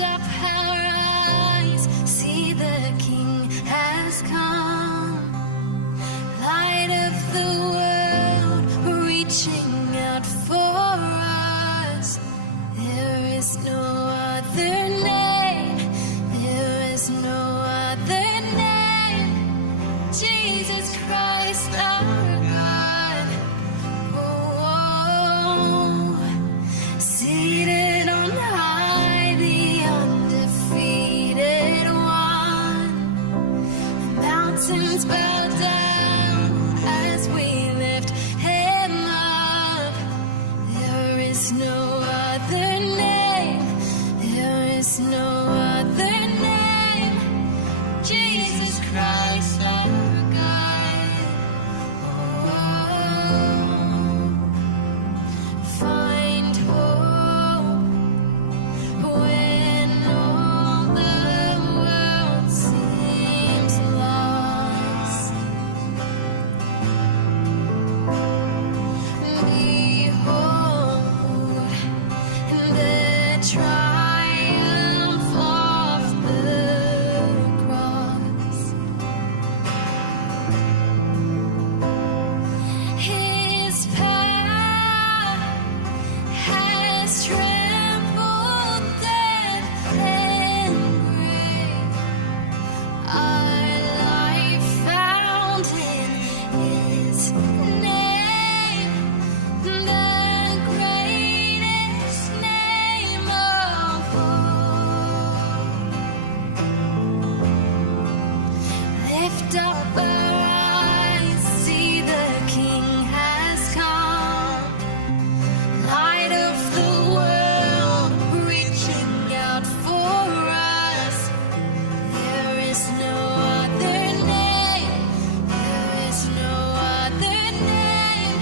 Lift up our eyes, see the King has come. Light of the world, reaching out for us. There is no other name. There is no other name. Jesus Christ, our God. Oh, seated on high, the undefeated one. The mountains bow down as we lift him up. There is no other name. There is no other name. Jesus Christ, our God. Oh, find hope when all the world seems lost. Behold the triumph of the cross. His power has trampled death and grave. Our life found in His name, the greatest name of all. Lift up our eyes, see the King has come. Light of the world, reaching out for us. There is no other name. There is no other name.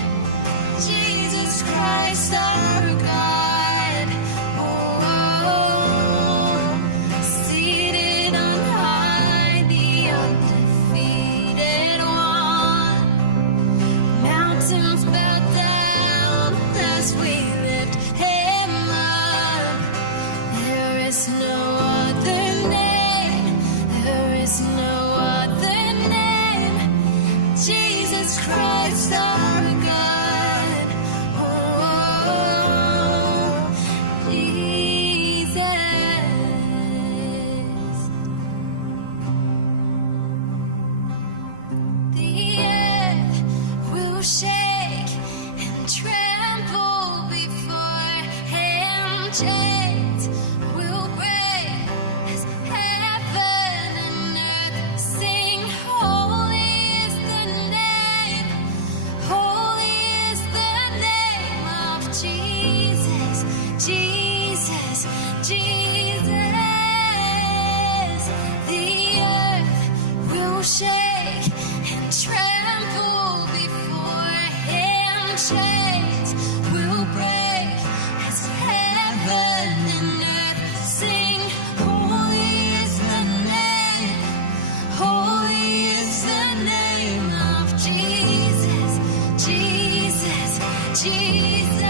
Jesus Christ, our God. Oh, seated on high, the undefeated one. Mountains bow down as we lift him up. There is no other name. There is no other name. Jesus Christ, our God. Oh, Jesus. The earth will shake and tremble before him. Chains will break as heaven and earth sing. Holy is the name. Holy is the name of Jesus. Jesus, Jesus. The earth will shake and tremble before him. Chains will break as heaven and earth sing. Holy is the name. Holy is the name of Jesus. Jesus, Jesus.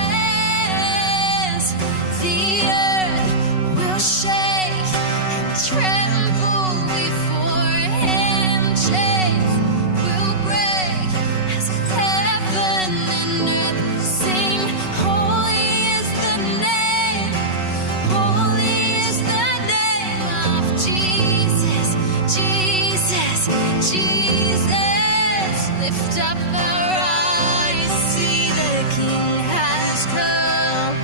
The earth will shake and tremble before him. Chains will break as heaven and earth sing. Holy is the name. Holy is the name of Jesus. Jesus, Jesus. Lift up our eyes, see the King has come.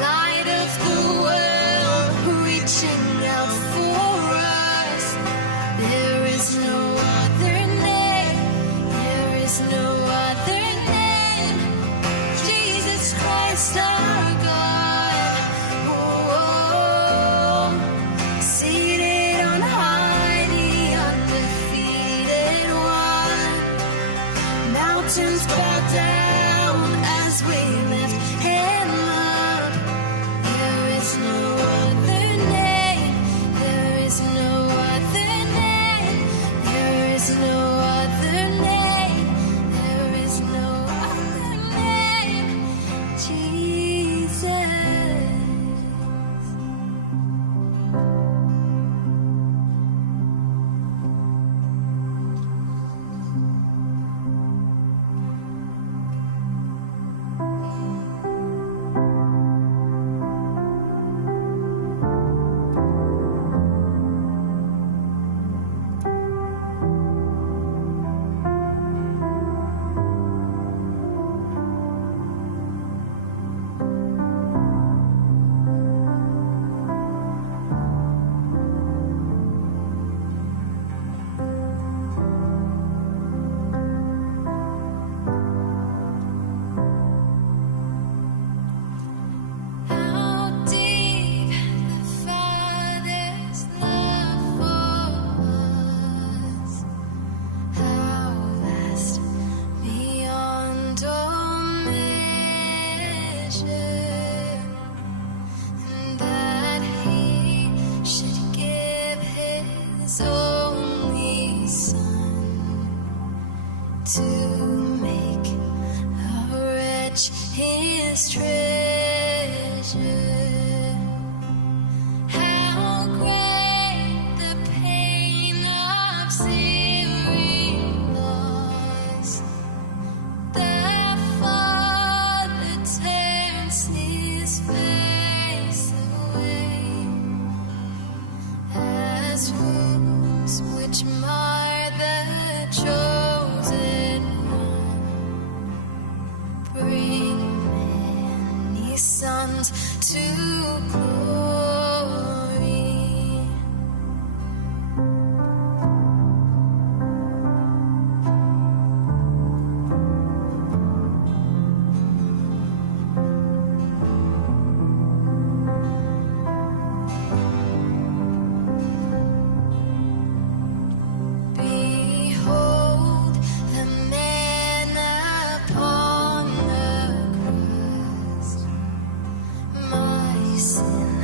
Light of the world, reaching out for us. There is no other name. There is no other name. Jesus Christ, our God. Oh, seated on high, the undefeated to glory. Behold the man upon the cross, my sin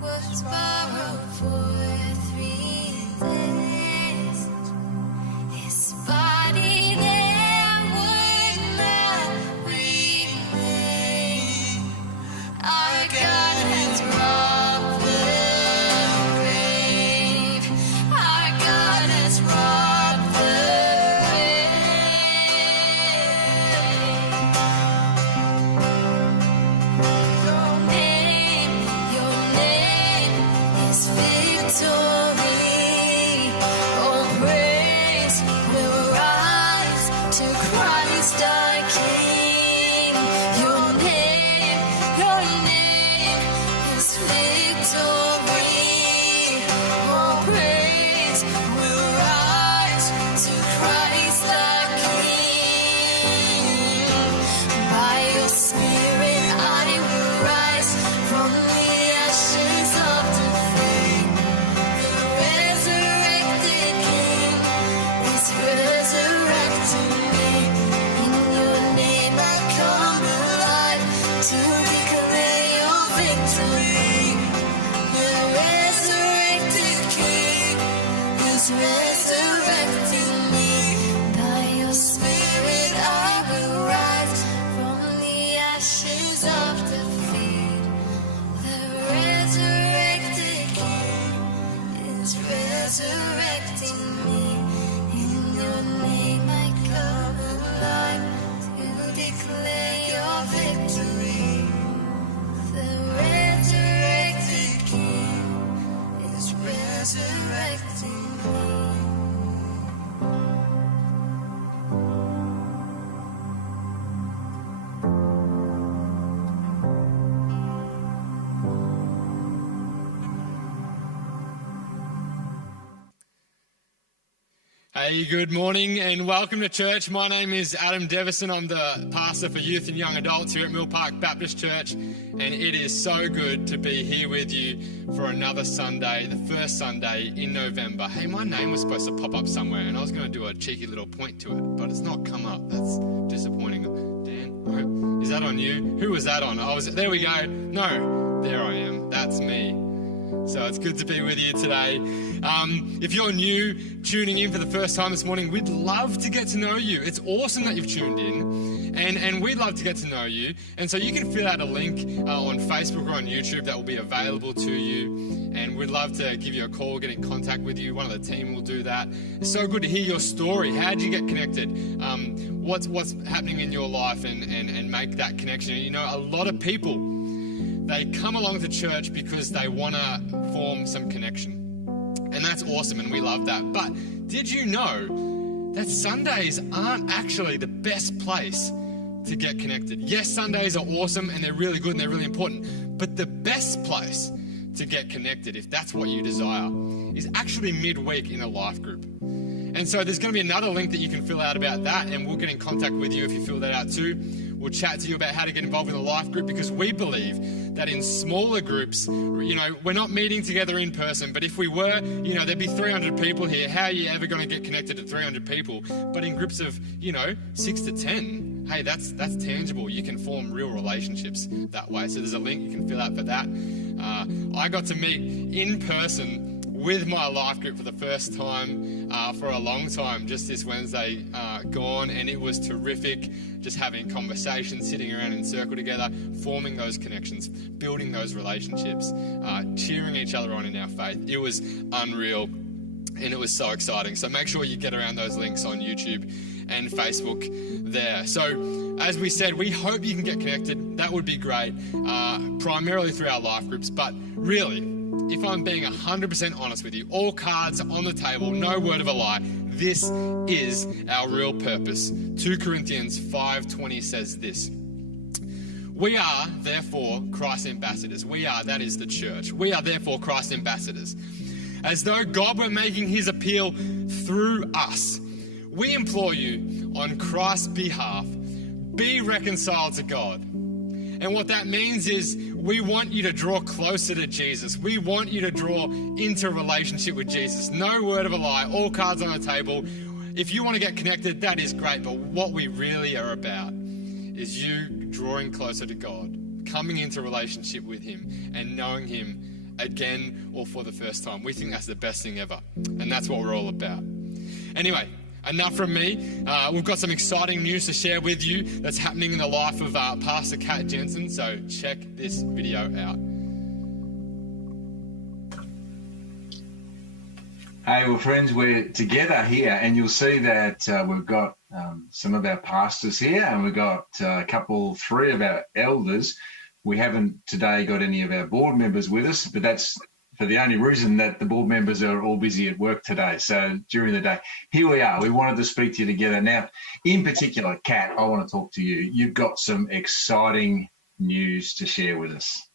was borrowed for 3 days. His body there would not remain. Our God has robbed the grave. Our God has robbed the Your name is victory. Oh, praise will rise to Christ our King. Your name is victory. Oh, praise will rise to Christ our King. By your Spirit I will rise from the ashes of defeat. The resurrected King is resurrecting me. In your name I come alive to declare your victory. The resurrected King is resurrecting me. By your Spirit I will rise from the ashes of defeat. The resurrected King is resurrecting me. In your name I come alive to declare your victory. The resurrected King is resurrecting me. Hey, good morning and welcome to church. My name is Adam Devison. I'm the pastor for youth and young adults here at Mill Park Baptist Church, and it is so good to be here with you for another Sunday, the first Sunday in November. Hey, my name was supposed to pop up somewhere and I was going to do a cheeky little point to it, but it's not come up. That's disappointing. Dan, is that on you? Who was that on? There we go. No, there I am. That's me. So it's good to be with you today. If you're new, tuning in for the first time this morning, we'd love to get to know you. It's awesome that you've tuned in, and we'd love to get to know you. And so you can fill out a link on Facebook or on YouTube that will be available to you. And we'd love to give you a call, get in contact with you. One of the team will do that. It's so good to hear your story. How did you get connected? What's happening in your life and make that connection? You know, a lot of people, they come along to church because they want to form some connection. And that's awesome, and we love that. But did you know that Sundays aren't actually the best place to get connected? Yes, Sundays are awesome, and they're really good, and they're really important. But the best place to get connected, if that's what you desire, is actually midweek in a life group. And so there's going to be another link that you can fill out about that, and we'll get in contact with you if you fill that out too. We'll chat to you about how to get involved in a life group, because we believe that in smaller groups, you know, we're not meeting together in person, but if we were, you know, there'd be 300 people here. How are you ever going to get connected to 300 people? But in groups of, 6 to 10, hey, that's tangible. You can form real relationships that way. So there's a link you can fill out for that. I got to meet in person with my life group for the first time for a long time, just this Wednesday gone, and it was terrific. Just having conversations, sitting around in circle together, forming those connections, building those relationships, cheering each other on in our faith. It was unreal, and it was so exciting. So make sure you get around those links on YouTube and Facebook there. So as we said, we hope you can get connected. That would be great, primarily through our life groups, but really, if I'm being 100% honest with you, all cards on the table, no word of a lie, this is our real purpose. 2 Corinthians 5:20 says this: we are, therefore, Christ's ambassadors. We are, that is the church. We are, therefore, Christ's ambassadors. As though God were making his appeal through us, we implore you on Christ's behalf, be reconciled to God. And what that means is we want you to draw closer to Jesus. We want you to draw into a relationship with Jesus. No word of a lie, all cards on the table. If you want to get connected, that is great. But what we really are about is you drawing closer to God, coming into relationship with him and knowing him again or for the first time. We think that's the best thing ever, and that's what we're all about. Anyway, enough from me. We've got some exciting news to share with you that's happening in the life of Pastor Kat Jensen, so check this video out. Hey, well, friends, we're together here, and you'll see that we've got some of our pastors here, and we've got three of our elders. We haven't today got any of our board members with us, but that's for the only reason that the board members are all busy at work today. So during the day, here we are. We wanted to speak to you together. Now, in particular, Kat, I want to talk to you. You've got some exciting news to share with us.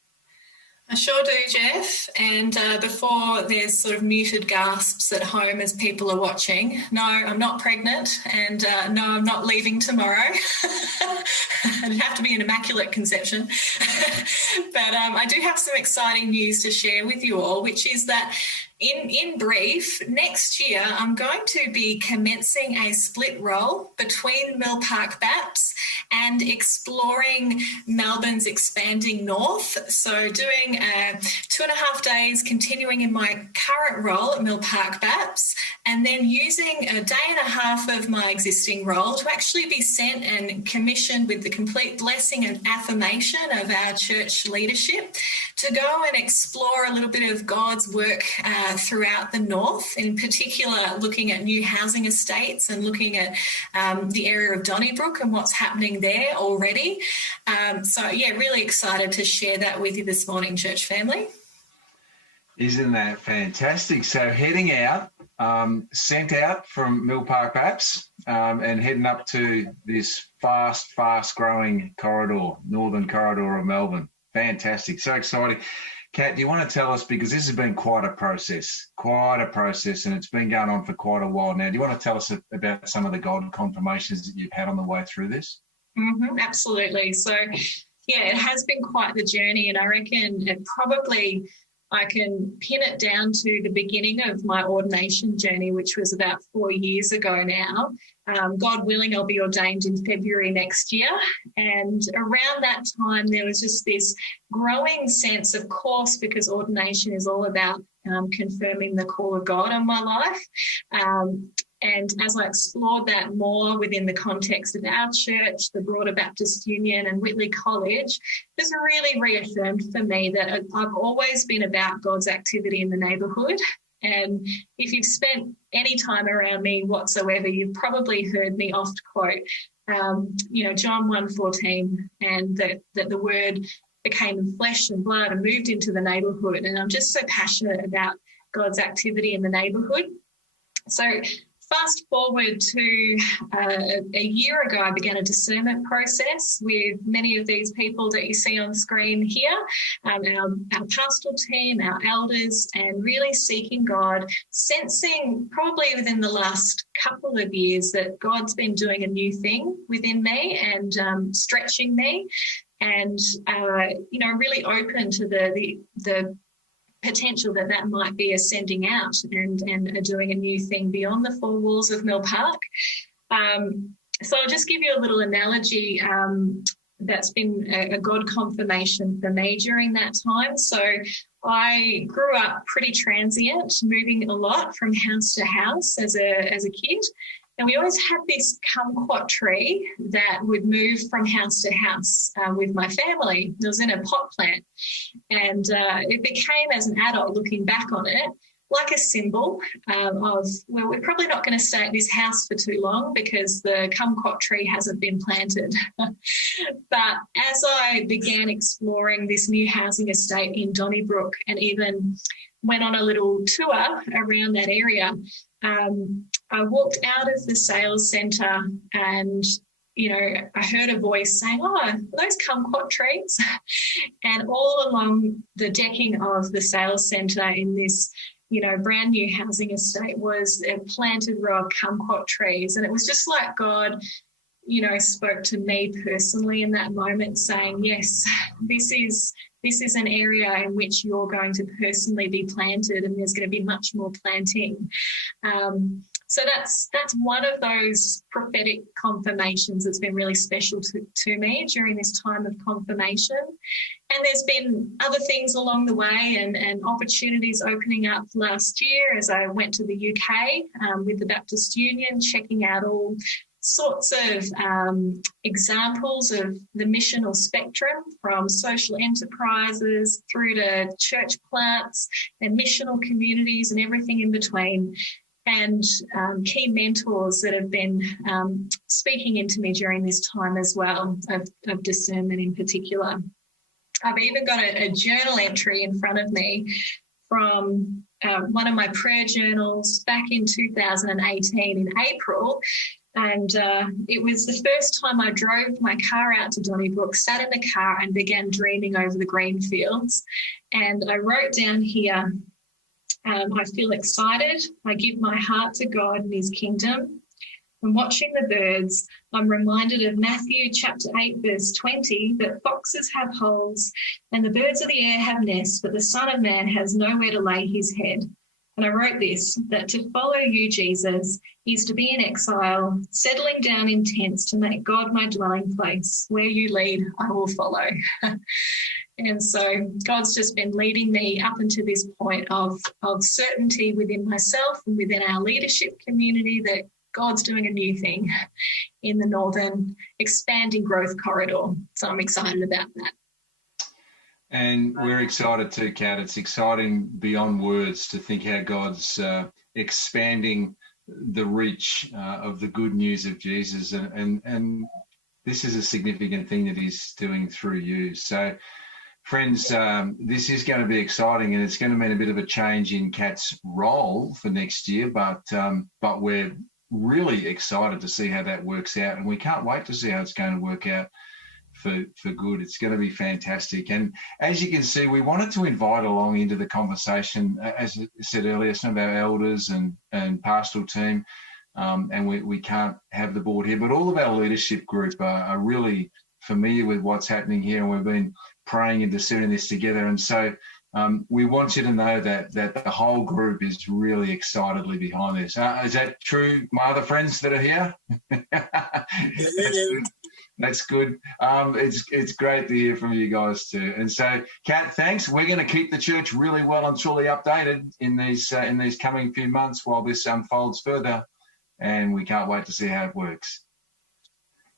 I sure do, Geoff. And before there's sort of muted gasps at home as people are watching, no, I'm not pregnant, and no, I'm not leaving tomorrow. It'd have to be an immaculate conception. But I do have some exciting news to share with you all, which is that in brief, next year I'm going to be commencing a split role between Mill Park BAPS and exploring Melbourne's expanding north. So doing 2.5 days continuing in my current role at Mill Park BAPS, and then using a day and a half of my existing role to actually be sent and commissioned with the complete blessing and affirmation of our church leadership to go and explore a little bit of God's work throughout the north, in particular looking at new housing estates and looking at the area of Donnybrook and what's happening there already. So, yeah, really excited to share that with you this morning, church family. Isn't that fantastic? So heading out, sent out from Mill Park BAPS and heading up to this fast-growing corridor, northern corridor of Melbourne. Fantastic. So exciting. Kat, do you want to tell us, because this has been quite a process, and it's been going on for quite a while now. Do you want to tell us about some of the God confirmations that you've had on the way through this? Absolutely. So, yeah, it has been quite the journey, and I reckon I can pin it down to the beginning of my ordination journey, which was about 4 years ago now. God willing, I'll be ordained in February next year. And around that time, there was just this growing sense, of course, because ordination is all about confirming the call of God on my life. And as I explored that more within the context of our church, the broader Baptist Union and Whitley College, this really reaffirmed for me that I've always been about God's activity in the neighbourhood. And if you've spent any time around me whatsoever, you've probably heard me oft quote, John 1:14, and that the word became flesh and blood and moved into the neighbourhood. And I'm just so passionate about God's activity in the neighbourhood. So fast forward to a year ago, I began a discernment process with many of these people that you see on screen here, our pastoral team, our elders, and really seeking God, sensing probably within the last couple of years that God's been doing a new thing within me and stretching me, and really open to the potential that might be ascending out and doing a new thing beyond the four walls of Mill Park. So I'll just give you a little analogy that's been a God confirmation for me during that time. So I grew up pretty transient, moving a lot from house to house as a kid. And we always had this kumquat tree that would move from house to house with my family. It was in a pot plant. And it became, as an adult looking back on it, like a symbol of, well, we're probably not going to stay at this house for too long because the kumquat tree hasn't been planted. But as I began exploring this new housing estate in Donnybrook and even went on a little tour around that area, I walked out of the sales centre and, I heard a voice saying, "Oh, are those kumquat trees?" And all along the decking of the sales centre in this, brand new housing estate was a planted row of kumquat trees. And it was just like God, spoke to me personally in that moment saying, yes, this is an area in which you're going to personally be planted, and there's going to be much more planting. So that's one of those prophetic confirmations that's been really special to me during this time of confirmation. And there's been other things along the way and opportunities opening up last year as I went to the UK with the Baptist Union, checking out all sorts of examples of the missional spectrum, from social enterprises through to church plants and missional communities and everything in between. And key mentors that have been speaking into me during this time as well, of discernment in particular. I've even got a journal entry in front of me from one of my prayer journals back in 2018 in April. And it was the first time I drove my car out to Donnybrook, sat in the car and began dreaming over the green fields. And I wrote down here, I feel excited. I give my heart to God and his kingdom. From watching the birds, I'm reminded of Matthew chapter 8, verse 20, that foxes have holes and the birds of the air have nests, but the Son of Man has nowhere to lay his head. And I wrote this, that to follow you, Jesus, is to be in exile, settling down in tents to make God my dwelling place. Where you lead, I will follow. And so God's just been leading me up until this point of certainty within myself and within our leadership community that God's doing a new thing in the Northern expanding growth corridor. So I'm excited about that. And we're excited too, Kat. It's exciting beyond words to think how God's expanding the reach of the good news of Jesus. And this is a significant thing that he's doing through you. So, friends, this is going to be exciting, and it's going to mean a bit of a change in Kat's role for next year, but we're really excited to see how that works out, and we can't wait to see how it's going to work out for good. It's going to be fantastic. And as you can see, we wanted to invite along into the conversation, as I said earlier, some of our elders and pastoral team, and we can't have the board here, but all of our leadership group are really familiar with what's happening here, and we've been praying and discerning this together. And so we want you to know that the whole group is really excitedly behind this. Is that true, my other friends that are here? That's good. It's great to hear from you guys too. And so, Kat, thanks. We're going to keep the church really well and truly updated in these coming few months while this unfolds further, and we can't wait to see how it works.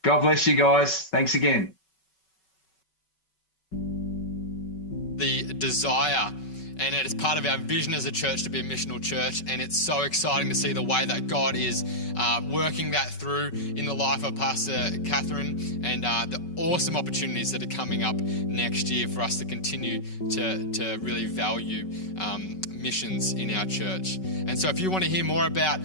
God bless you guys. Thanks again. The desire, and it is part of our vision as a church to be a missional church, and it's so exciting to see the way that God is working that through in the life of Pastor Catherine, and the awesome opportunities that are coming up next year for us to continue to really value missions in our church. And so if you want to hear more about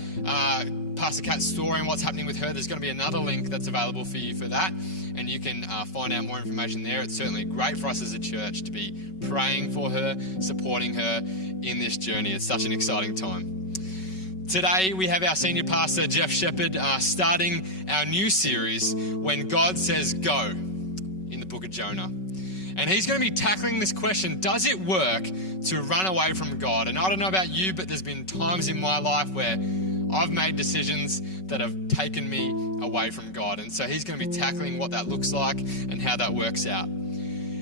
Pastor Kat's story and what's happening with her, there's going to be another link that's available for you for that, and you can find out more information there. It's certainly great for us as a church to be praying for her, supporting her in this journey. It's such an exciting time. Today we have our senior pastor Geoff Shepherd starting our new series, When God Says Go, in the book of Jonah. And he's going to be tackling this question, does it work to run away from God? And I don't know about you, but there's been times in my life where I've made decisions that have taken me away from God. And so he's going to be tackling what that looks like and how that works out.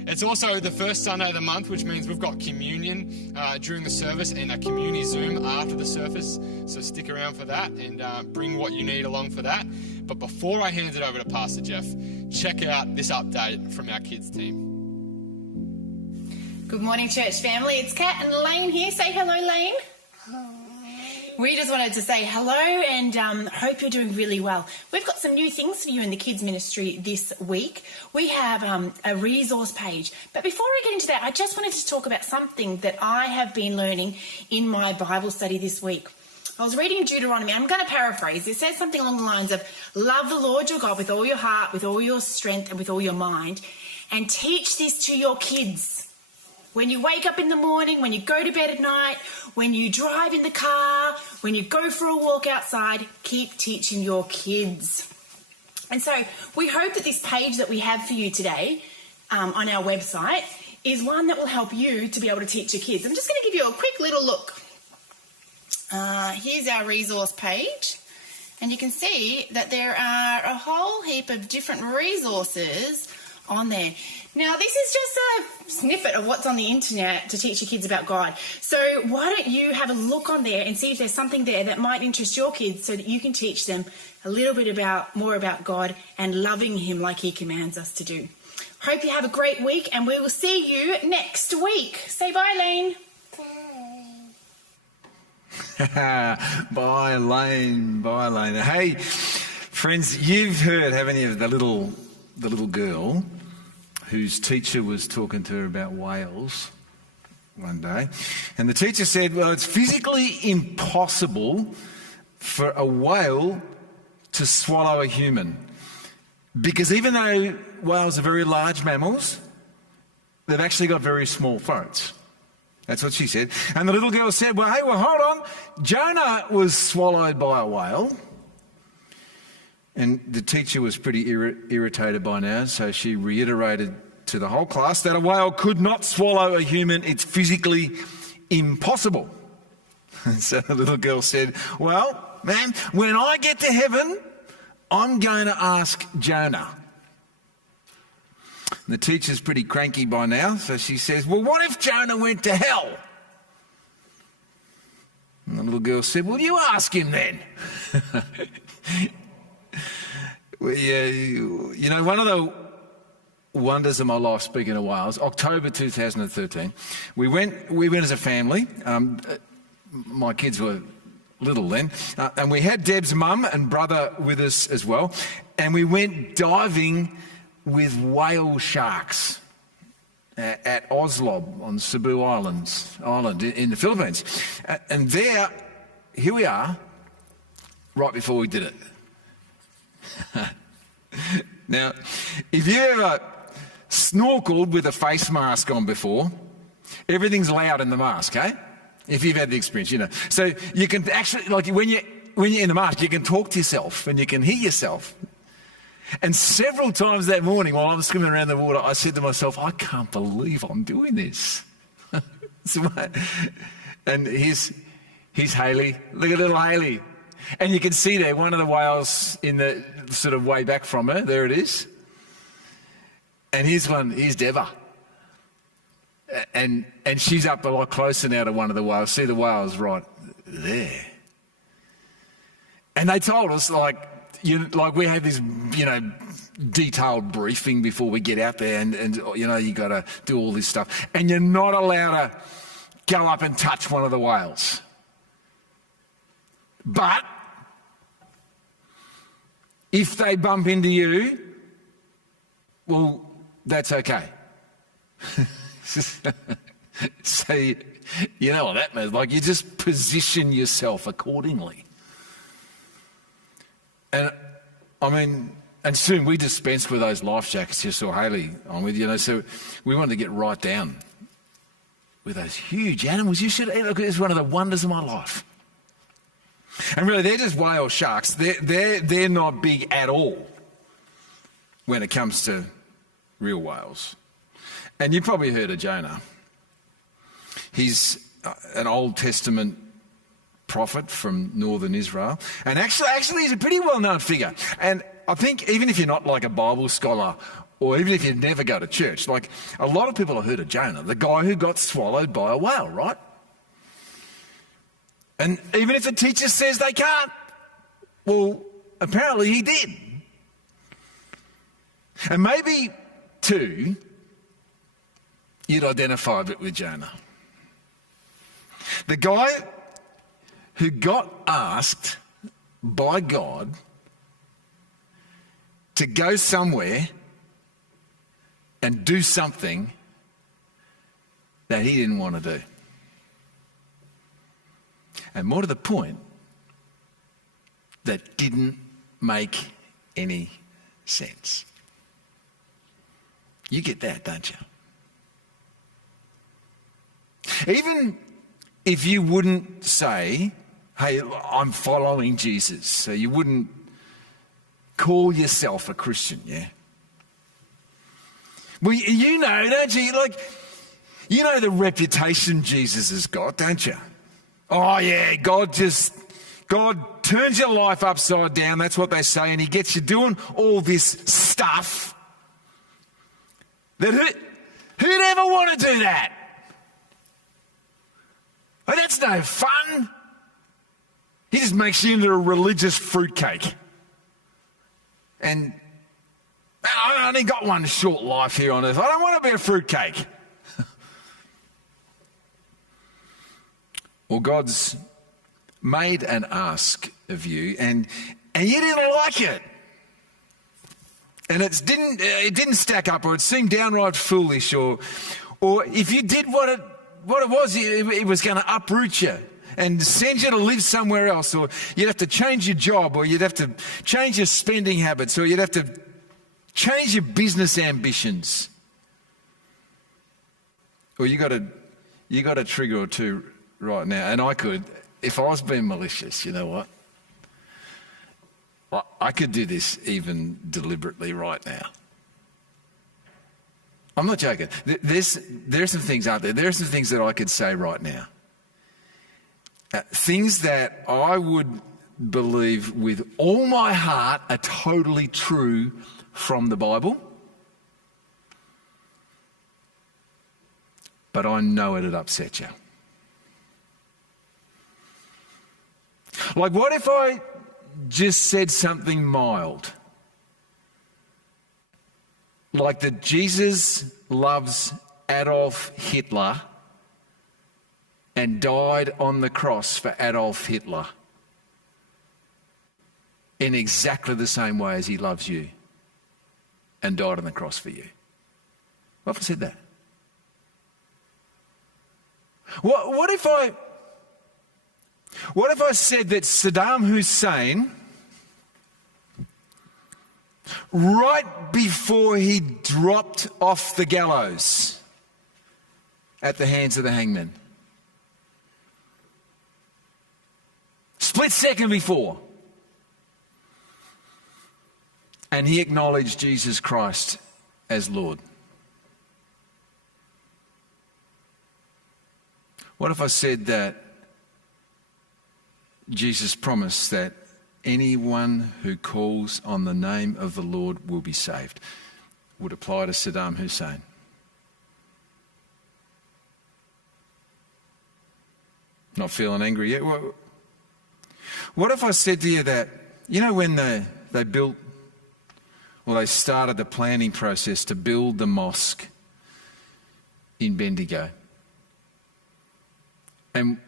It's also the first Sunday of the month, which means we've got communion during the service and a community Zoom after the service. So stick around for that and bring what you need along for that. But before I hand it over to Pastor Geoff, check out this update from our kids team. Good morning, church family. It's Kat and Lane here. Say hello, Lane. We just wanted to say hello and hope you're doing really well. We've got some new things for you in the kids ministry this week. We have a resource page. But before I get into that, I just wanted to talk about something that I have been learning in my Bible study this week. I was reading Deuteronomy. I'm going to paraphrase. It says something along the lines of, love the Lord your God with all your heart, with all your strength, and with all your mind, and teach this to your kids. When you wake up in the morning, when you go to bed at night, when you drive in the car, when you go for a walk outside, keep teaching your kids. And so we hope that this page that we have for you today on our website is one that will help you to be able to teach your kids. I'm just going to give you a quick little look Here's our resource page. And you can see that there are a whole heap of different resources on there. Now, this is just a snippet of what's on the internet to teach your kids about God. So why don't you have a look on there and see if there's something there that might interest your kids so that you can teach them a little bit more about God and loving him like he commands us to do. Hope you have a great week, and we will see you next week. Say bye, Lane. Bye, Lane. Bye, Lane. Hey, friends, you've heard, haven't you, the little girl whose teacher was talking to her about whales one day. And the teacher said, well, it's physically impossible for a whale to swallow a human. Because even though whales are very large mammals, they've actually got very small throats. That's what she said. And the little girl said, well, hey, hold on. Jonah was swallowed by a whale. And the teacher was pretty irritated by now, so she reiterated to the whole class that a whale could not swallow a human. It's physically impossible. And so the little girl said, well, man, when I get to heaven, I'm going to ask Jonah. The teacher's pretty cranky by now, so she says, well, what if Jonah went to hell? And the little girl said, well, you ask him then. Well, yeah, you know, one of the wonders of my life, speaking of whales, October 2013, we went as a family. My kids were little then, and we had Deb's mum and brother with us as well, and we went diving with whale sharks at Oslob on Cebu Island in the Philippines. And here we are, right before we did it. Now, if you ever snorkeled with a face mask on before, everything's loud in the mask, eh? If you've had the experience, you know. So you can actually, like when you're in the mask, you can talk to yourself and you can hear yourself. And several times that morning while I was swimming around the water, I said to myself, I can't believe I'm doing this. And here's Haley. Look at little Haley. And you can see there one of the whales in the sort of way back from her. There it is. And here's Deva. And she's up a lot closer now to one of the whales. See the whales right there. And they told us, like we had this, detailed briefing before we get out there, and you got to do all this stuff, and you're not allowed to go up and touch one of the whales. But if they bump into you, well, that's okay. So you know what that means? Like, you just position yourself accordingly. And I mean, and soon we dispensed with those life jackets you saw Haley on with, so we wanted to get right down with those huge animals. You should look, it's one of the wonders of my life. And really, they're just whale sharks. They're not big at all when it comes to real whales. And you probably heard of Jonah. He's an Old Testament prophet from northern Israel. And actually he's a pretty well-known figure. And I think even if you're not like a Bible scholar, or even if you never go to church, like a lot of people have heard of Jonah, the guy who got swallowed by a whale, right? And even if the teacher says they can't, well, apparently he did. And maybe, too, you'd identify a bit with Jonah. The guy who got asked by God to go somewhere and do something that he didn't want to do. And more to the point, that didn't make any sense. You get that, don't you? Even if you wouldn't say, hey, I'm following Jesus, so you wouldn't call yourself a Christian, yeah? Well, you know, don't you? Like, you know the reputation Jesus has got, don't you? Oh yeah, God turns your life upside down, that's what they say, and he gets you doing all this stuff. That who'd ever want to do that? Oh, that's no fun. He just makes you into a religious fruitcake. And I only got one short life here on earth. I don't want to be a fruitcake. Well, God's made an ask of you, and you didn't like it. And it didn't stack up, or it seemed downright foolish, or if you did what it was, it was going to uproot you and send you to live somewhere else, or you'd have to change your job, or you'd have to change your spending habits, or you'd have to change your business ambitions. Or you got a trigger or two right now, and I could, if I was being malicious, you know what? I could do this even deliberately right now. I'm not joking. There's some things out there. There are some things that I could say right now. Things that I would believe with all my heart are totally true from the Bible. But I know it'd upset you. Like, what if I just said something mild? Like that Jesus loves Adolf Hitler and died on the cross for Adolf Hitler in exactly the same way as he loves you and died on the cross for you. What if I said that? What if I said that Saddam Hussein, right before he dropped off the gallows at the hands of the hangman, split second before, and he acknowledged Jesus Christ as Lord? What if I said that Jesus promised that anyone who calls on the name of the Lord will be saved? Would apply to Saddam Hussein. Not feeling angry yet? What if I said to you that, you know, when they built, or they started the planning process to build the mosque in Bendigo, and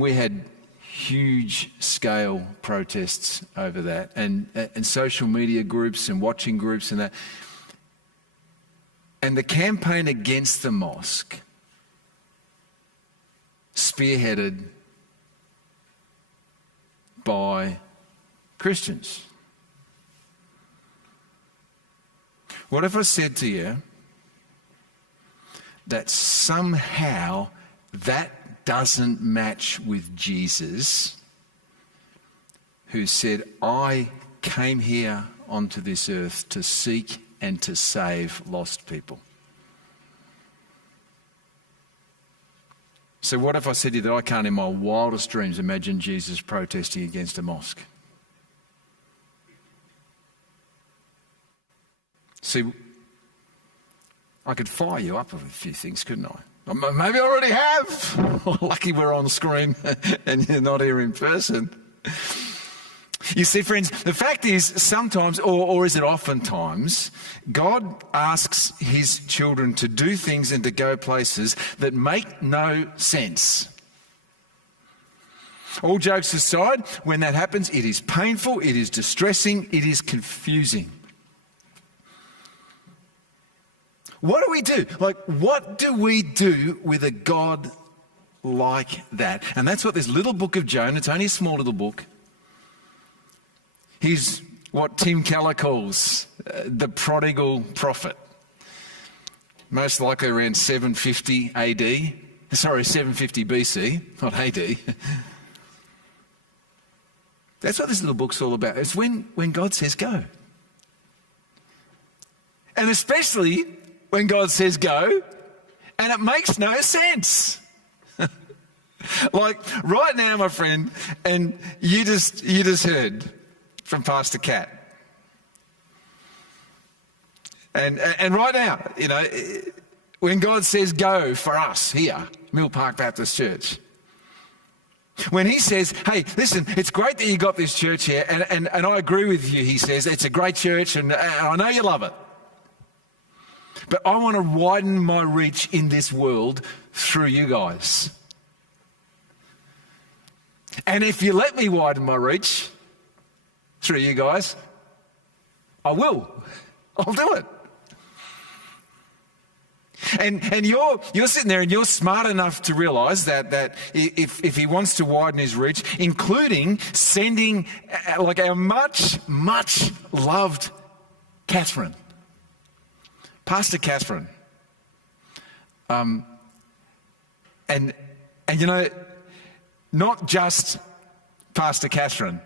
we had huge scale protests over that, and social media groups and watching groups and that. And the campaign against the mosque, spearheaded by Christians. What if I said to you that somehow that doesn't match with Jesus, who said, I came here onto this earth to seek and to save lost people? So what if I said to you that I can't in my wildest dreams imagine Jesus protesting against a mosque? See, I could fire you up with a few things, couldn't I? Maybe I already have. Lucky we're on screen and you're not here in person. You see, friends, the fact is sometimes, or is it oftentimes, God asks his children to do things and to go places that make no sense. All jokes aside, when that happens, it is painful, it is distressing, it is confusing. What do we do? Like, what do we do with a God like that? And that's what this little book of Jonah, it's only a small little book. He's what Tim Keller calls the prodigal prophet. Most likely around 750 AD. Sorry, 750 BC, not AD. That's what this little book's all about. It's when God says go. And especially when God says go, and it makes no sense. Like right now, my friend, and you just heard from Pastor Cat. And right now, you know, when God says go for us here, Mill Park Baptist Church, when he says, hey, listen, it's great that you got this church here, and I agree with you, he says, it's a great church, and I know you love it. But I want to widen my reach in this world through you guys. And if you let me widen my reach through you guys, I will. I'll do it. And you're sitting there and you're smart enough to realise that if he wants to widen his reach, including sending like our much loved Catherine, Pastor Catherine, and you know, not just Pastor Catherine,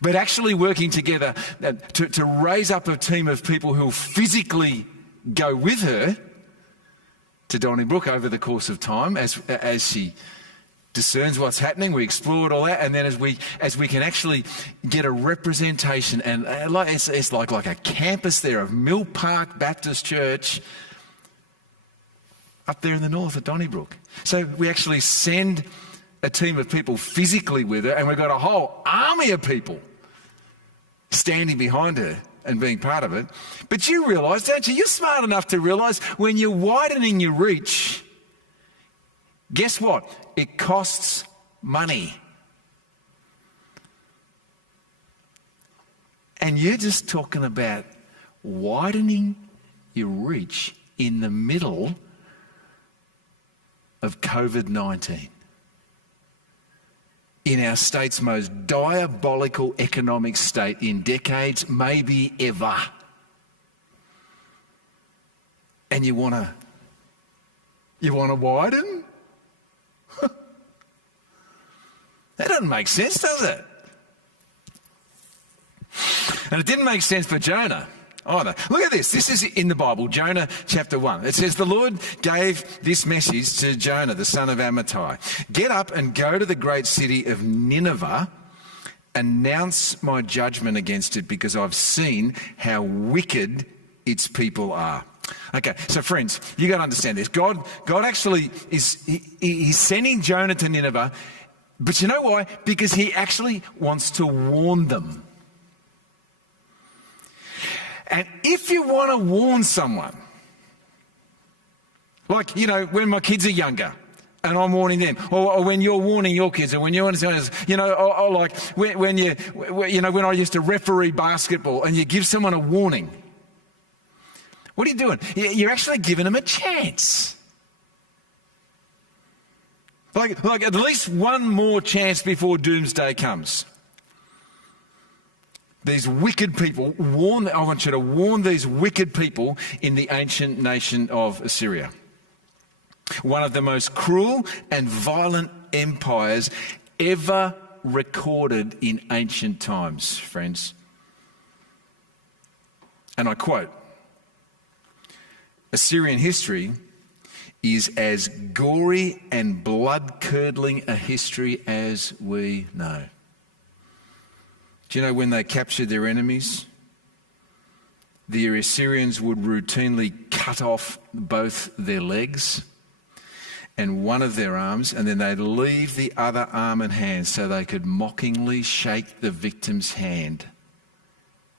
but actually working together to raise up a team of people who will physically go with her to Donnybrook over the course of time as she discerns what's happening. We explored all that, and then as we can actually get a representation, and it's like a campus there of Mill Park Baptist Church up there in the north of Donnybrook. So we actually send a team of people physically with her, and we've got a whole army of people standing behind her and being part of it. But you realise, don't you? You're smart enough to realise when you're widening your reach, guess what? It costs money. And you're just talking about widening your reach in the middle of COVID-19. In our state's most diabolical economic state in decades, maybe ever. And you want to widen? That doesn't make sense, does it? And it didn't make sense for Jonah either. Look at this. This is in the Bible, Jonah chapter 1. It says, the Lord gave this message to Jonah, the son of Amittai. Get up and go to the great city of Nineveh, announce my judgment against it, because I've seen how wicked its people are. Okay, so friends, you got to understand this. God actually he's sending Jonah to Nineveh, but you know why? Because he actually wants to warn them. And if you want to warn someone, like, you know, when my kids are younger and I'm warning them, or when you're warning your kids, or when you're, you know, or like when I used to referee basketball and you give someone a warning, what are you doing? You're actually giving them a chance. Like at least one more chance before doomsday comes. These wicked people, I want you to warn these wicked people in the ancient nation of Assyria. One of the most cruel and violent empires ever recorded in ancient times, friends. And I quote, Assyrian history is as gory and blood-curdling a history as we know. Do you know when they captured their enemies, the Assyrians would routinely cut off both their legs and one of their arms, and then they'd leave the other arm and hand so they could mockingly shake the victim's hand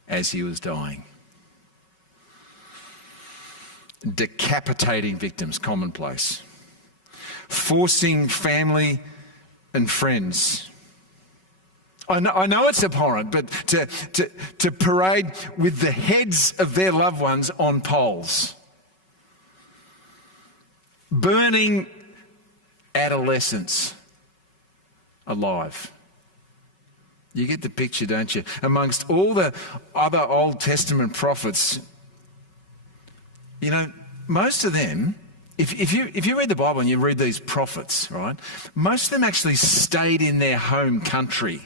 as he was dying. Decapitating victims, commonplace. Forcing family and friends. I know it's abhorrent, but to parade with the heads of their loved ones on poles. Burning adolescents alive. You get the picture, don't you? Amongst all the other Old Testament prophets, you know, most of them, if you read the Bible and you read these prophets, right, most of them actually stayed in their home country.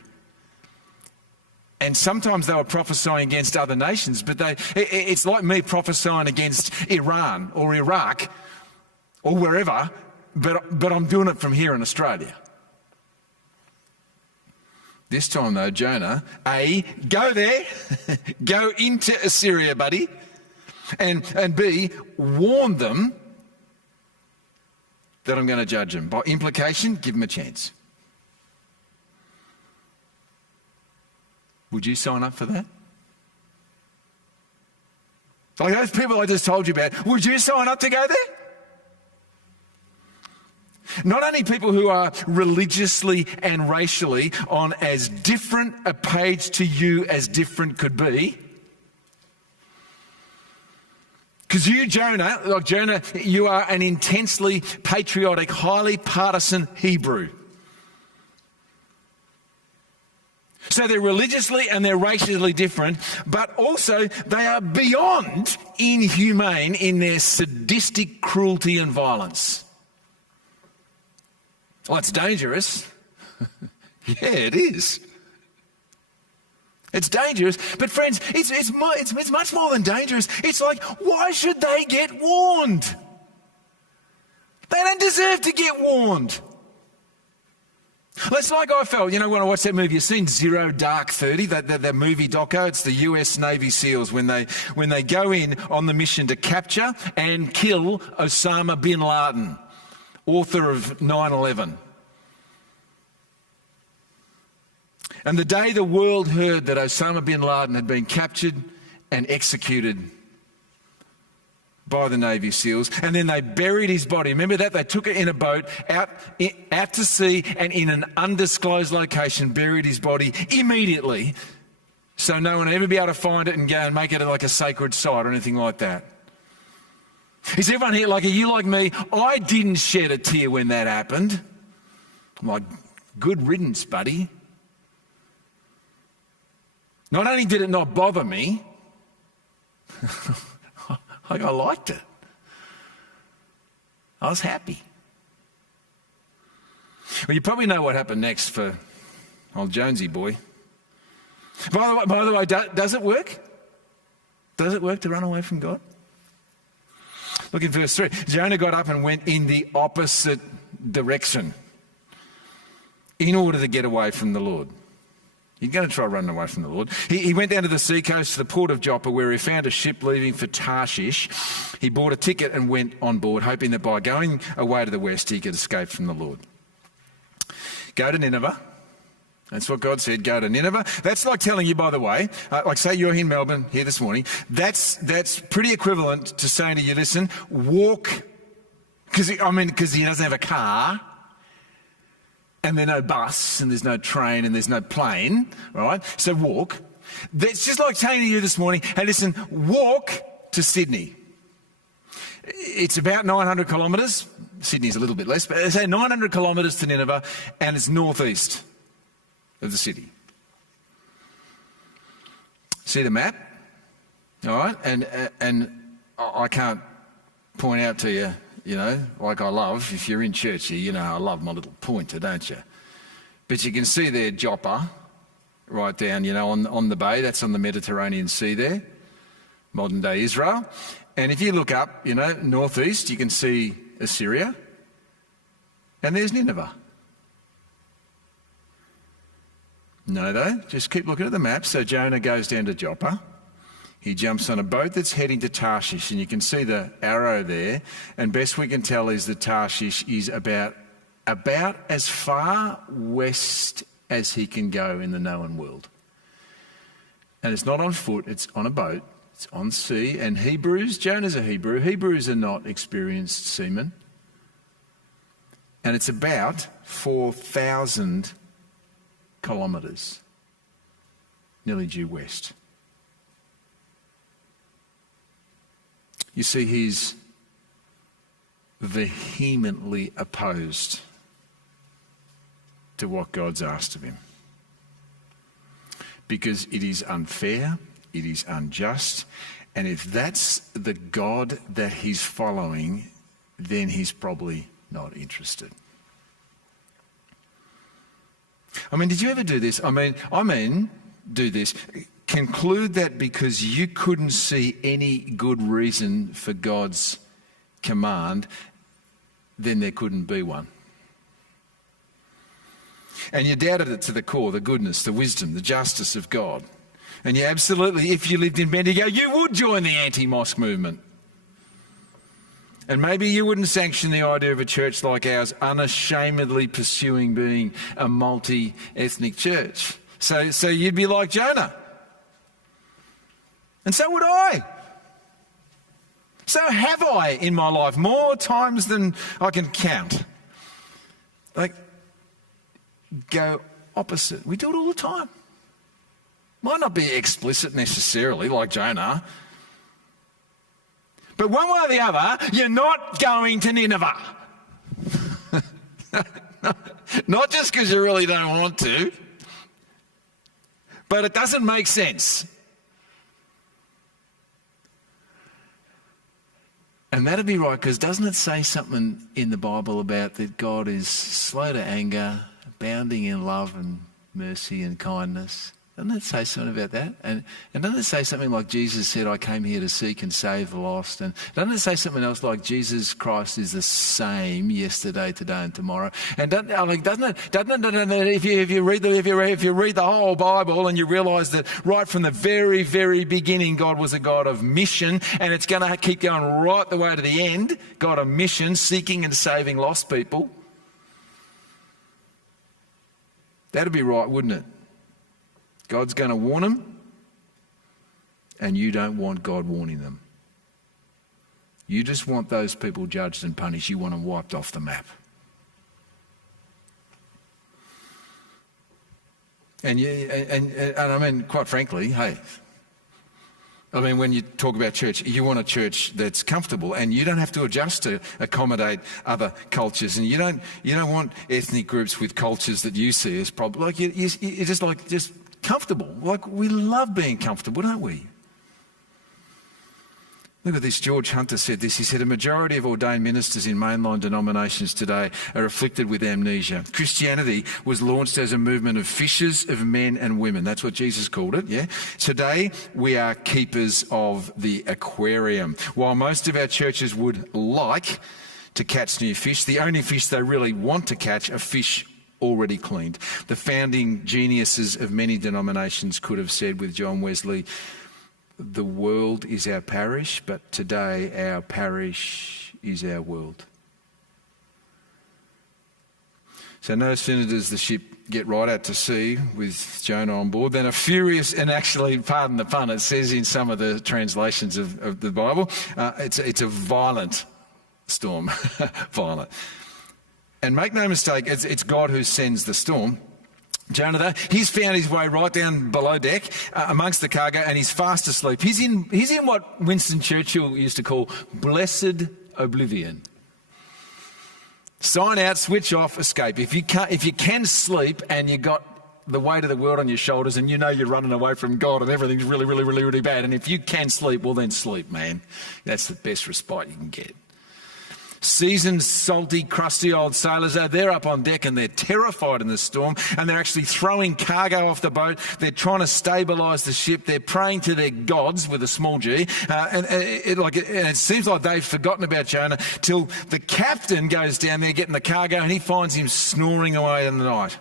And sometimes they were prophesying against other nations, but it's like me prophesying against Iran or Iraq or wherever, but I'm doing it from here in Australia. This time though, Jonah, A, go there, go into Assyria, buddy, and B, warn them that I'm going to judge them. By implication, give them a chance. Would you sign up for that? Like those people I just told you about, would you sign up to go there? Not only people who are religiously and racially on as different a page to you as different could be. Because you, Jonah, you are an intensely patriotic, highly partisan Hebrew. So they're religiously and they're racially different, but also they are beyond inhumane in their sadistic cruelty and violence. Well, it's dangerous. Yeah, it is. It's dangerous. But friends, it's much more than dangerous. It's like, why should they get warned? They don't deserve to get warned. It's like I felt, when I watched that movie, you've seen Zero Dark 30, that movie doco. It's the US Navy SEALs when they go in on the mission to capture and kill Osama bin Laden, author of 9/11. And the day the world heard that Osama bin Laden had been captured and executed by the Navy SEALs, and then they buried his body. Remember that? They took it in a boat out to sea and in an undisclosed location, buried his body immediately so no one would ever be able to find it and go and make it like a sacred site or anything like that. Is everyone here are you like me? I didn't shed a tear when that happened. I'm like, good riddance, buddy. Not only did it not bother me, I liked it. I was happy. Well, you probably know what happened next for old Jonesy boy. By the way, does it work? Does it work to run away from God? Look in verse 3. Jonah got up and went in the opposite direction in order to get away from the Lord. You're going to try running away from the Lord. He went down to the seacoast to the port of Joppa, where he found a ship leaving for Tarshish. He bought a ticket and went on board, hoping that by going away to the west, he could escape from the Lord. Go to Nineveh. That's what God said, go to Nineveh. That's like telling you, by the way, like say you're in Melbourne here this morning, that's pretty equivalent to saying to you, listen, walk, because he doesn't have a car, and there's no bus, and there's no train, and there's no plane, right? So walk. That's just like saying to you this morning, hey, listen, walk to Sydney. It's about 900 kilometres. Sydney's a little bit less, but say 900 kilometres to Nineveh, and it's northeast of the city. See the map? All right? And I can't point out to you, like I love, if you're in church here, I love my little pointer, don't you? But you can see there Joppa, right down, on the bay. That's on the Mediterranean Sea there, modern day Israel. And if you look up, northeast, you can see Assyria. And there's Nineveh. No, though, just keep looking at the map. So Jonah goes down to Joppa. He jumps on a boat that's heading to Tarshish, and you can see the arrow there. And best we can tell is that Tarshish is about as far west as he can go in the known world. And it's not on foot, it's on a boat, it's on sea. And Jonah's a Hebrew. Hebrews are not experienced seamen. And it's about 4,000 kilometres, nearly due west. You see, he's vehemently opposed to what God's asked of him. Because it is unfair, it is unjust, and if that's the God that he's following, then he's probably not interested. Did you ever do this? Do this. Conclude that because you couldn't see any good reason for God's command, then there couldn't be one. And you doubted it to the core, the goodness, the wisdom, the justice of God. And you absolutely, if you lived in Bendigo, you would join the anti-mosque movement. And maybe you wouldn't sanction the idea of a church like ours unashamedly pursuing being a multi-ethnic church. So you'd be like Jonah. And so would I. So have I in my life, more times than I can count. Like, go opposite. We do it all the time. Might not be explicit necessarily, like Jonah. But one way or the other, you're not going to Nineveh. Not just because you really don't want to, but it doesn't make sense. And that'd be right, because doesn't it say something in the Bible about that God is slow to anger, abounding in love and mercy and kindness? Doesn't it say something about that? And doesn't it say something like Jesus said, I came here to seek and save the lost? And doesn't it say something else like Jesus Christ is the same yesterday, today and tomorrow? And doesn't it, if you read the whole Bible and you realise that right from the very, very beginning, God was a God of mission, and it's going to keep going right the way to the end, God of mission, seeking and saving lost people. That'd be right, wouldn't it? God's going to warn them, and you don't want God warning them. You just want those people judged and punished. You want them wiped off the map. And I mean, quite frankly, when you talk about church, you want a church that's comfortable, and you don't have to adjust to accommodate other cultures, and you don't want ethnic groups with cultures that you see as problems. Like you're just comfortable. Like, we love being comfortable, don't we? Look at this. George Hunter said this. He said, a majority of ordained ministers in mainline denominations today are afflicted with amnesia. Christianity was launched as a movement of fishers of men and women. That's what Jesus called it, yeah? Today, we are keepers of the aquarium. While most of our churches would like to catch new fish, the only fish they really want to catch are fish already cleaned. The founding geniuses of many denominations could have said with John Wesley, the world is our parish, but today our parish is our world. So no sooner does the ship get right out to sea with Jonah on board than a furious, and actually, pardon the pun, it says in some of the translations of the Bible, it's a violent storm. Violent. And make no mistake, it's God who sends the storm. Jonah, though, he's found his way right down below deck amongst the cargo, and he's fast asleep. He's in what Winston Churchill used to call blessed oblivion. Sign out, switch off, escape. If you can sleep and you got the weight of the world on your shoulders and you know you're running away from God and everything's really, really, really, really bad, and if you can sleep, well then sleep, man. That's the best respite you can get. Seasoned, salty, crusty old sailors, they're up on deck and they're terrified in the storm, and they're actually throwing cargo off the boat. They're trying to stabilise the ship. They're praying to their gods with a small g. And it seems like they've forgotten about Jonah till the captain goes down there getting the cargo, and he finds him snoring away in the night.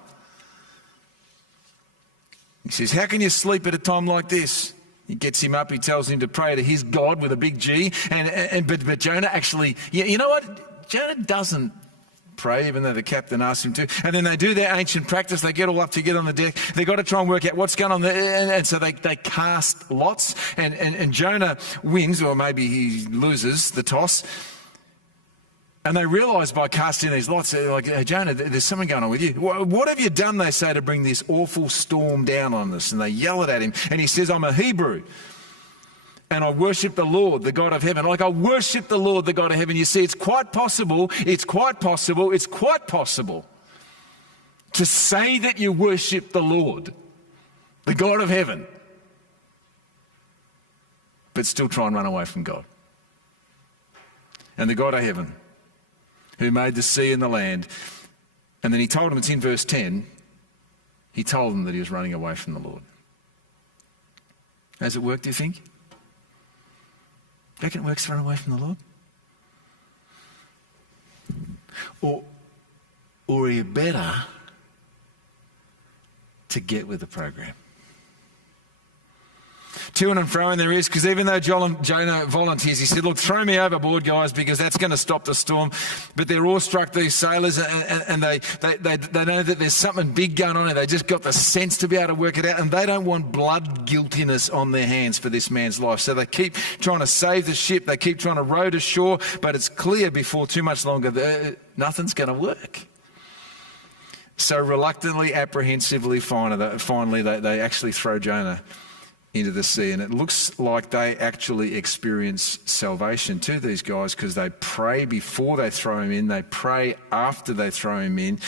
He says, how can you sleep at a time like this? He gets him up, he tells him to pray to his God with a big G, but Jonah actually, you know what? Jonah doesn't pray, even though the captain asks him to. And then they do their ancient practice, they get all up to get on the deck, they've got to try and work out what's going on there, and so they cast lots, and Jonah wins, or maybe he loses the toss. And they realise by casting these lots, they're like, hey, Jonah, there's something going on with you. What have you done, they say, to bring this awful storm down on us? And they yell it at him. And he says, I'm a Hebrew, and I worship the Lord, the God of heaven. Like, I worship the Lord, the God of heaven. You see, it's quite possible to say that you worship the Lord, the God of heaven, but still try and run away from God. And the God of heaven, who made the sea and the land. And then he told them, it's in verse 10, he told them that he was running away from the Lord. Has it worked, do you think? Do you reckon it works to run away from the Lord? Or are you better to get with the program? To and fro there is, because even though Jonah volunteers, he said, look, throw me overboard, guys, because that's going to stop the storm. But they're awestruck, these sailors, and they know that there's something big going on, and they just got the sense to be able to work it out, and they don't want blood guiltiness on their hands for this man's life. So they keep trying to save the ship, they keep trying to row to shore, but it's clear before too much longer that nothing's going to work. So reluctantly, apprehensively, finally they actually throw Jonah into the sea, and it looks like they actually experience salvation to these guys, because they pray before they throw him in, they pray after they throw him in,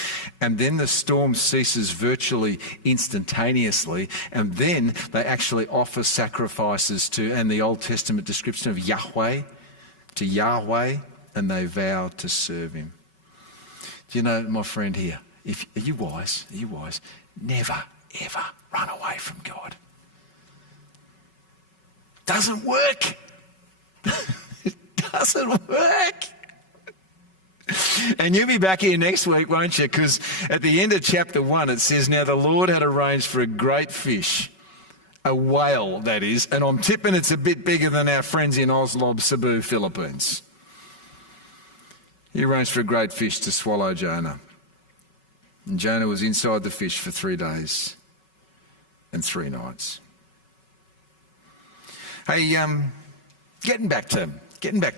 and then the storm ceases virtually instantaneously, and then they actually offer sacrifices to, and the Old Testament description of Yahweh, and they vow to serve him. Do you know, my friend here, are you wise? Never, ever run away from God. Doesn't work. It doesn't work. And you'll be back here next week, won't you? Because at the end of chapter 1, it says, now the Lord had arranged for a great fish, a whale, that is, and I'm tipping it's a bit bigger than our friends in Oslo, Cebu, Philippines. He arranged for a great fish to swallow Jonah. And Jonah was inside the fish for 3 days and 3 nights. Hey, getting back to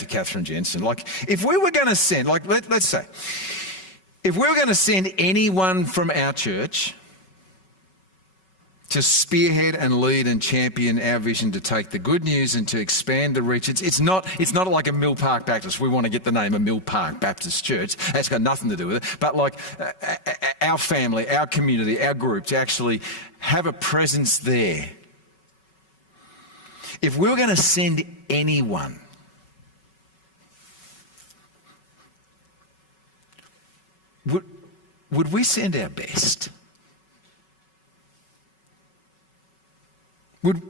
Catherine Jensen. Like, if we were going to send, like, let's say, if we were going to send anyone from our church to spearhead and lead and champion our vision to take the good news and to expand the reach, it's not like a Mill Park Baptist. We want to get the name of Mill Park Baptist Church. That's got nothing to do with it. But like our family, our community, our group, to actually have a presence there. If we were going to send anyone, would we send our best? Would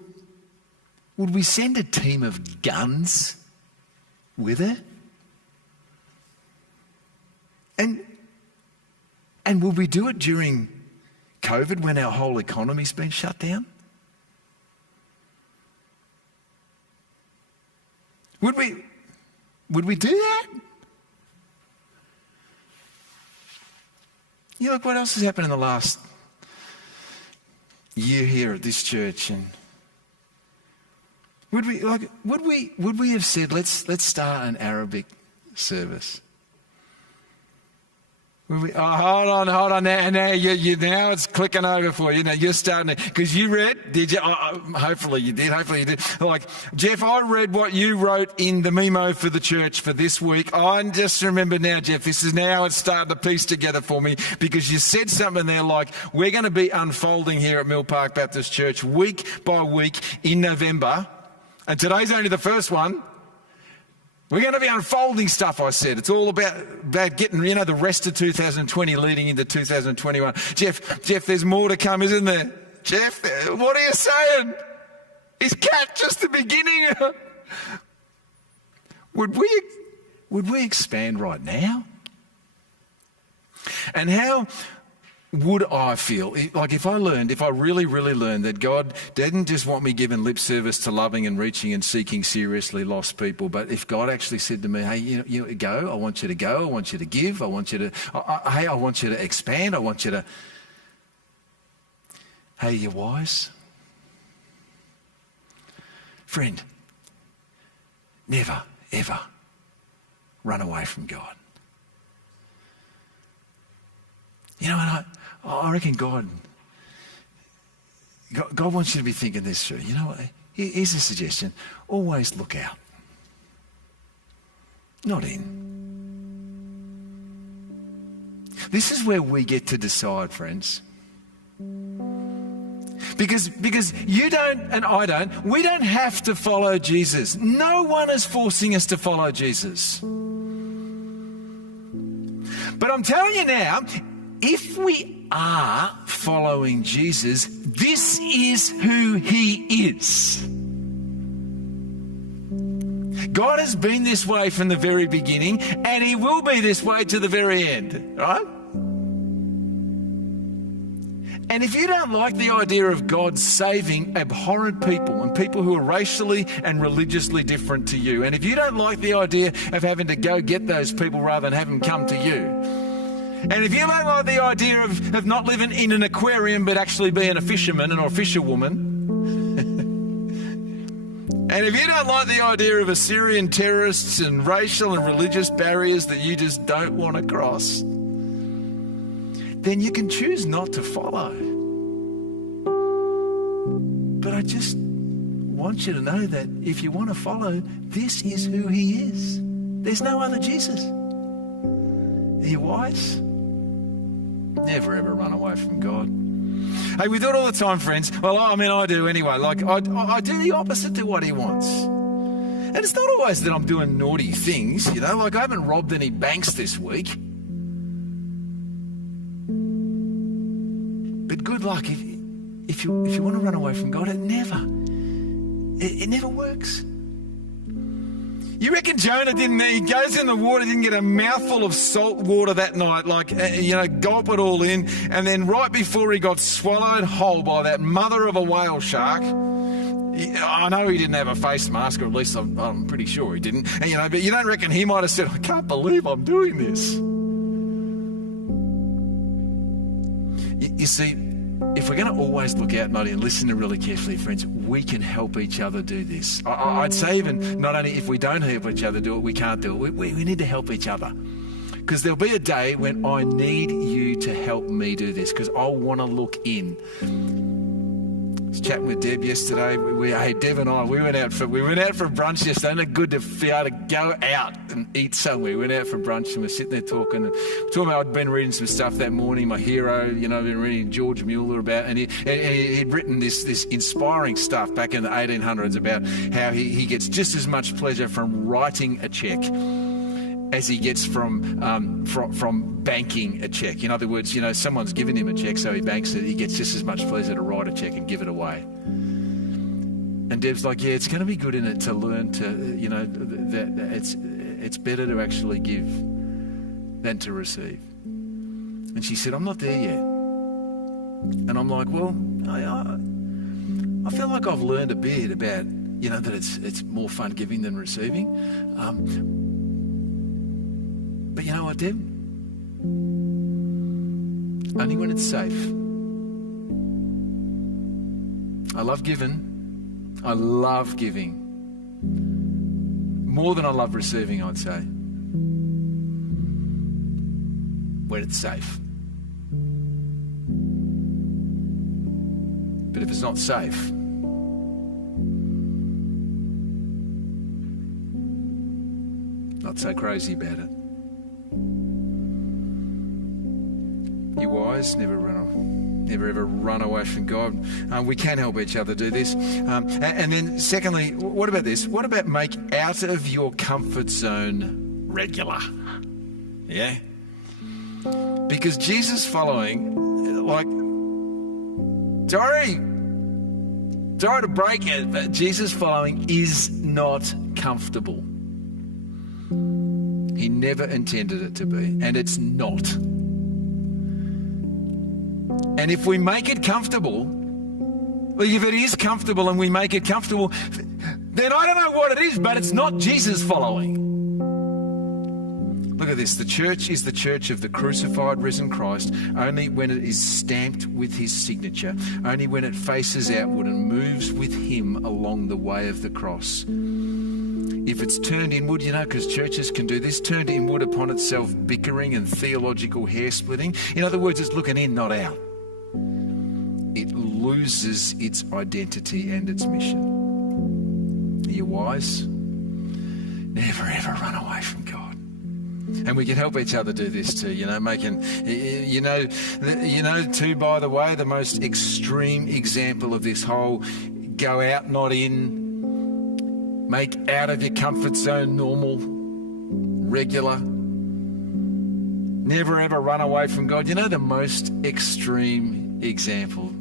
we send a team of guns with her? And would we do it during COVID when our whole economy's been shut down? Would we do that? You know, look what else has happened in the last year here at this church, and would we have said let's start an Arabic service? Hold on. Now it's clicking over for you. Now you're starting to, because you read, did you? Hopefully you did. Like, Geoff, I read what you wrote in the memo for the church for this week. I just remember now, Geoff, this is now it's starting to piece together for me, because you said something there like, we're going to be unfolding here at Mill Park Baptist Church week by week in November, and today's only the first one. We're going to be unfolding stuff, I said. It's all about getting, the rest of 2020 leading into 2021. Geoff, there's more to come, isn't there? Geoff, what are you saying? Is Cat just the beginning? Would we expand right now? And how would I feel, like if I really, really learned that God didn't just want me giving lip service to loving and reaching and seeking seriously lost people, but if God actually said to me, hey, you go, I want you to go, I want you to give, I want you to, I want you to expand, I want you to, hey, you wise? Friend, never, ever run away from God. You know what, I reckon God wants you to be thinking this through. You know what? Here's a suggestion. Always look out. Not in. This is where we get to decide, friends. Because you don't and I don't, we don't have to follow Jesus. No one is forcing us to follow Jesus. But I'm telling you now, if we are following Jesus, this is who he is. God has been this way from the very beginning, and he will be this way to the very end, right? And if you don't like the idea of God saving abhorrent people and people who are racially and religiously different to you, and if you don't like the idea of having to go get those people rather than have them come to you, and if you don't like the idea of not living in an aquarium but actually being a fisherman or a fisherwoman, and if you don't like the idea of Assyrian terrorists and racial and religious barriers that you just don't want to cross, then you can choose not to follow. But I just want you to know that if you want to follow, this is who he is. There's no other Jesus. Are you wise? Never ever run away from God. Hey, we do it all the time, friends. Well, I mean, I do anyway. Like, I do the opposite to what he wants. And it's not always that I'm doing naughty things, you know, like I haven't robbed any banks this week. But good luck if you want to run away from God. It never works. You reckon Jonah he goes in the water, didn't get a mouthful of salt water that night, like, gulp it all in, and then right before he got swallowed whole by that mother of a whale shark, I know he didn't have a face mask, or at least I'm pretty sure he didn't, and, but you don't reckon he might have said, I can't believe I'm doing this. You see, if we're going to always look out, not in, listen to really carefully, friends, we can help each other do this. I'd say even not only if we don't help each other do it, we can't do it. We need to help each other. Because there'll be a day when I need you to help me do this, because I want to look in. I was chatting with Deb yesterday. Deb and I, we went out for brunch yesterday. Isn't it good to be able to go out and eat somewhere? We went out for brunch and we're sitting there talking. I'd been reading some stuff that morning. My hero, I've been reading George Mueller about, and he'd written this inspiring stuff back in the 1800s about how he gets just as much pleasure from writing a check as he gets from banking a check. In other words, someone's given him a check, so he banks it. He gets just as much pleasure to write a check and give it away. And Deb's like, yeah, it's going to be good in it to learn to, that it's better to actually give than to receive. And she said, I'm not there yet. And I'm like, well, I feel like I've learned a bit about, that it's more fun giving than receiving. But you know what, Deb? Only when it's safe. I love giving. More than I love receiving, I'd say. When it's safe. But if it's not safe, not so crazy about it. You wise, never ever run away from God. We can help each other do this. And then secondly, what about this? What about make out of your comfort zone regular? Yeah? Because Jesus following, sorry to break it, but Jesus following is not comfortable. He never intended it to be, and it's not. And if we make it comfortable, if it is comfortable and we make it comfortable, then I don't know what it is, but it's not Jesus following. Look at this. The church is the church of the crucified, risen Christ only when it is stamped with his signature, only when it faces outward and moves with him along the way of the cross. If it's turned inward, because churches can do this, turned inward upon itself, bickering and theological hair splitting. In other words, it's looking in, not out. It loses its identity and its mission. Are you wise? Never ever run away from God. And we can help each other do this too, making, too, by the way, the most extreme example of this whole go out, not in, make out of your comfort zone normal, regular, never ever run away from God. The most extreme example,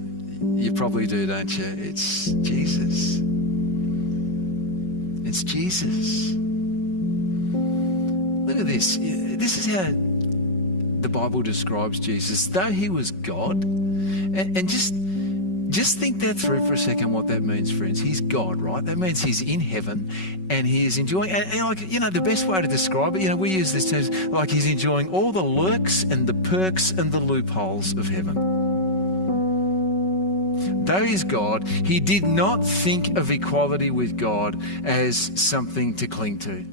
you probably do, don't you? It's Jesus. It's Jesus. look at this. This is how the Bible describes Jesus. Though he was God, and just think that through for a second, what that means, friends. He's God, right? That means he's in heaven and he is enjoying, and the best way to describe it, we use this term, like he's enjoying all the lurks and the perks and the loopholes of heaven. Though he's God, he did not think of equality with God as something to cling to.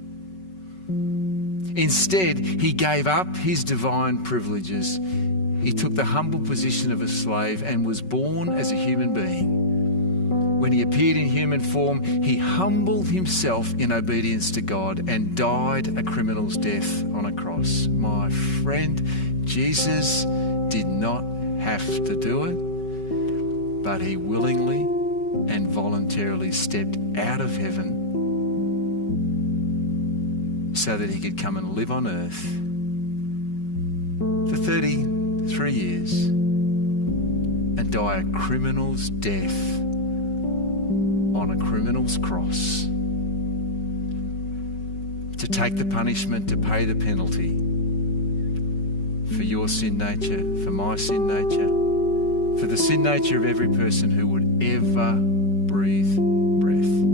Instead, he gave up his divine privileges. He took the humble position of a slave and was born as a human being. When he appeared in human form, he humbled himself in obedience to God and died a criminal's death on a cross. My friend, Jesus did not have to do it, but he willingly and voluntarily stepped out of heaven so that he could come and live on earth for 33 years and die a criminal's death on a criminal's cross, to take the punishment, to pay the penalty for your sin nature, for my sin nature, for the sin nature of every person who would ever breathe breath.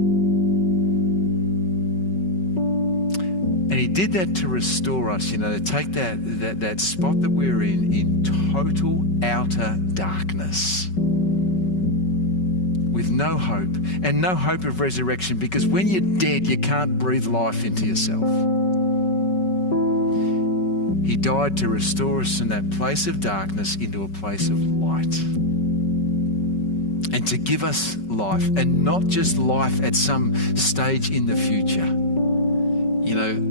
And he did that to restore us, to take that spot that we're in total outer darkness, with no hope, and no hope of resurrection, because when you're dead, you can't breathe life into yourself. He died to restore us from that place of darkness into a place of light, and to give us life, and not just life at some stage in the future,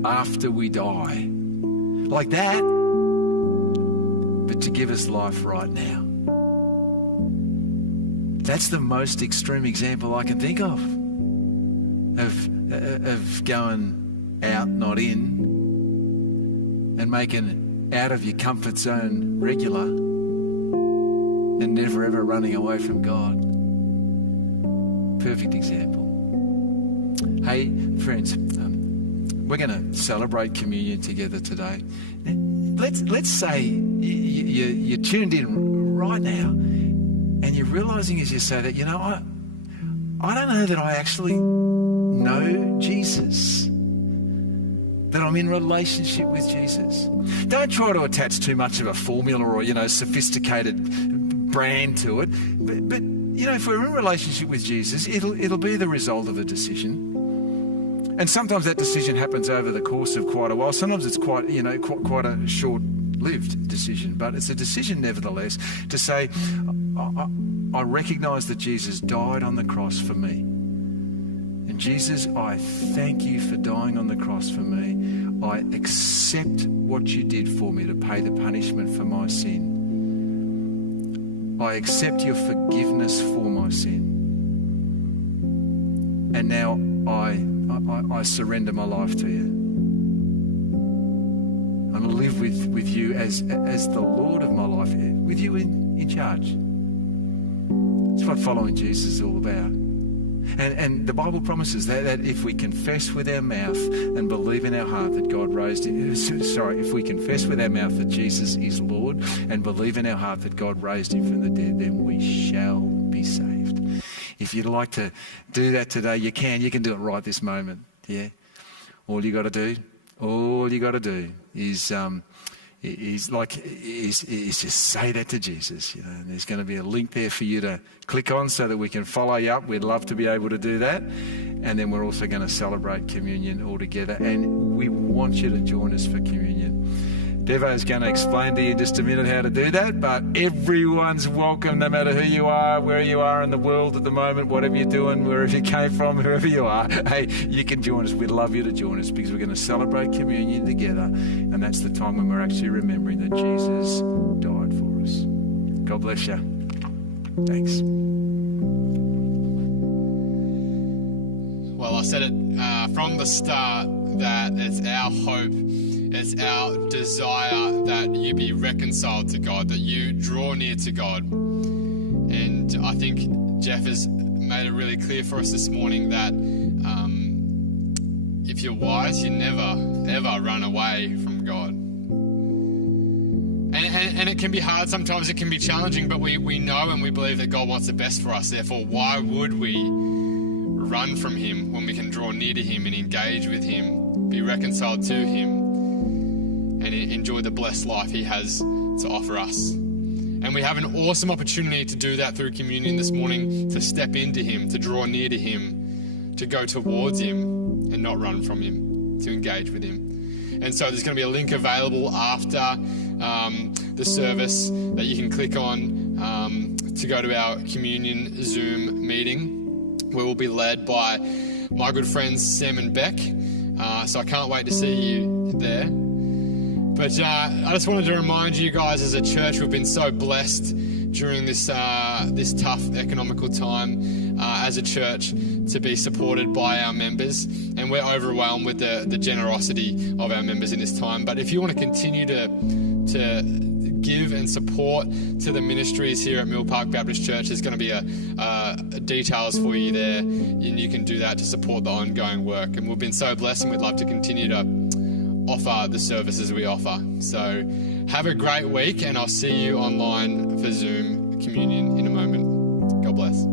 after we die, like that, but to give us life right now. That's the most extreme example I can think of going out, not in, and making out of your comfort zone regular, and never ever running away from God. Perfect example. Hey, friends, we're going to celebrate communion together today. Let's say you're tuned in right now, and you're realizing as you say that, I don't know that I actually know Jesus, that I'm in relationship with Jesus. Don't try to attach too much of a formula or, sophisticated brand to it. But if we're in relationship with Jesus, it'll be the result of a decision. And sometimes that decision happens over the course of quite a while. Sometimes it's quite a short-lived decision, but it's a decision nevertheless to say, I recognise that Jesus died on the cross for me. And Jesus, I thank you for dying on the cross for me. I accept what you did for me to pay the punishment for my sin. I accept your forgiveness for my sin. And now I surrender my life to you. I'm going to live with you as the Lord of my life, with you in charge. That's what following Jesus is all about. And the Bible promises that if we confess with our mouth and believe in our heart that God raised him, if we confess with our mouth that Jesus is Lord and believe in our heart that God raised him from the dead, then we shall be saved. If you'd like to do that today, you can. You can do it right this moment. Yeah. All you got to do is just say that to Jesus. And there's going to be a link there for you to click on so that we can follow you up. We'd love to be able to do that. And then we're also going to celebrate communion all together. And we want you to join us for communion. Devo is going to explain to you in just a minute how to do that, but everyone's welcome, no matter who you are, where you are in the world at the moment, whatever you're doing, wherever you came from, whoever you are. Hey, you can join us. We'd love you to join us because we're going to celebrate communion together, and that's the time when we're actually remembering that Jesus died for us. God bless you. Thanks. Well, I said it from the start that it's our hope, it's our desire that you be reconciled to God, that you draw near to God. And I think Geoff has made it really clear for us this morning that if you're wise, you never, ever run away from God. And it can be hard sometimes, it can be challenging, but we know and we believe that God wants the best for us. Therefore, why would we run from him when we can draw near to him and engage with him, be reconciled to him, and enjoy the blessed life he has to offer us? And we have an awesome opportunity to do that through communion this morning, to step into him, to draw near to him, to go towards him and not run from him, to engage with him. And so there's going to be a link available after the service that you can click on to go to our communion Zoom meeting, where we'll be led by my good friends Sam and Beck. So I can't wait to see you there. But I just wanted to remind you guys, as a church, we've been so blessed during this tough economical time as a church to be supported by our members, and we're overwhelmed with the generosity of our members in this time. But if you want to continue to give and support to the ministries here at Mill Park Baptist Church, there's going to be details for you there, and you can do that to support the ongoing work. And we've been so blessed, and we'd love to continue to offer the services we offer. So have a great week, and I'll see you online for Zoom communion in a moment. God bless.